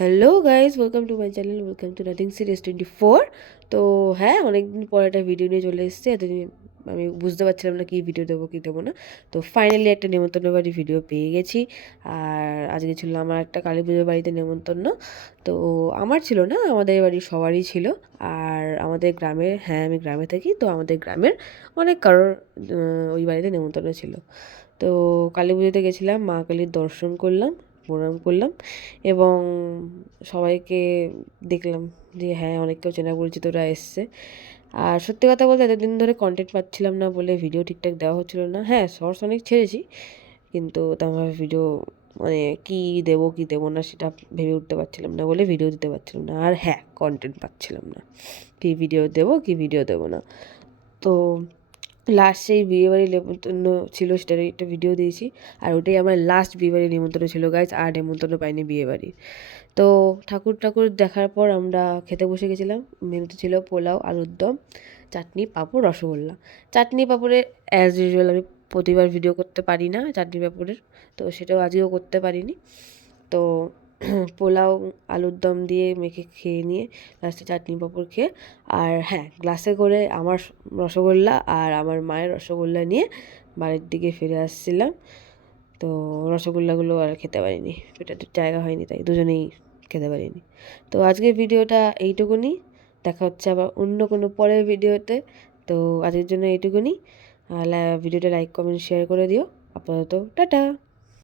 Hello guys, welcome to my channel, welcome to nothing serious 24। তো হ্যাঁ, অনেকদিন পর একটা ভিডিও নিয়ে চলে এসেছে। এতদিন আমি বুঝতে পারছিলাম না কি ভিডিও দেবো কি দেবো না। তো ফাইনালি একটা নেমন্তন্ন বাড়ির ভিডিও পেয়ে গেছি। আর আজকে ছিল আমার একটা কালী পুজোর বাড়িতে নেমন্তন্ন। তো আমার ছিল না, আমাদের বাড়ির সবারই ছিল। আর আমাদের গ্রামের, হ্যাঁ আমি গ্রামে থাকি, তো আমাদের গ্রামের অনেক কারোর ওই বাড়িতে নেমন্তন্ন ছিল। তো কালী পুজোতে গেছিলাম, মা কালীর দর্শন করলাম, প্রণাম করলাম এবং সবাইকে দেখলাম যে হ্যাঁ অনেকেও চেনা পরিচিতরা এসছে। আর সত্যি কথা বলতে এতদিন ধরে কন্টেন্ট পাচ্ছিলাম না বলে ভিডিও ঠিকঠাক দেওয়া হচ্ছিলো না। হ্যাঁ, শর্টস অনেক ছেড়েছি, কিন্তু তেমন ভিডিও মানে কী দেবো কী দেবো না সেটা ভেবে উঠতে পারছিলাম না বলে ভিডিও দিতে পারছিলাম না। আর হ্যাঁ, কন্টেন্ট পাচ্ছিলাম না, কী ভিডিও দেবো কী ভিডিও দেবো না। তো লাস্ট সেই বিয়েবাড়ির নেমন্তন্ন ছিল, সেটার একটা ভিডিও দিয়েছি। আর ওটাই আমার লাস্ট বিয়েবাড়ির নিমন্ত্রণ ছিল গাইজ, আর নিমন্ত্রণ পাইনি বিয়েবাড়ির। তো ঠাকুর ঠাকুর দেখার পর আমরা খেতে বসে গেছিলাম। মেনুতে ছিল পোলাও, আলুর দম, চাটনি, পাঁপড়, রসগোল্লা। চাটনি পাঁপড়ের অ্যাজ ইউজুয়াল আমি প্রতিবার ভিডিও করতে পারি না চাটনি পাঁপড়ের, তো সেটাও আজকেও করতে পারিনি। তো পোলাও আলুর দম দিয়ে মেখে খেয়ে নিয়ে লাস্টে চাটনি পাঁপড় খেয়ে, আর হ্যাঁ গ্লাসে করে আমার রসগোল্লা আর আমার মায়ের রসগোল্লা নিয়ে বাড়ির দিকে ফিরে আসছিলাম। তো রসগোল্লাগুলো আর খেতে পারিনি, পেটের জায়গা হয়নি, তাই দুজনেই খেতে পারিনি। তো আজকের ভিডিওটা এইটুকুনি। দেখা হচ্ছে আবার অন্য কোনো পরের ভিডিওতে। তো আজকের জন্য এইটুকুনি। ভিডিওটা লাইক কমেন্ট শেয়ার করে দিও। আপাতত টাটা।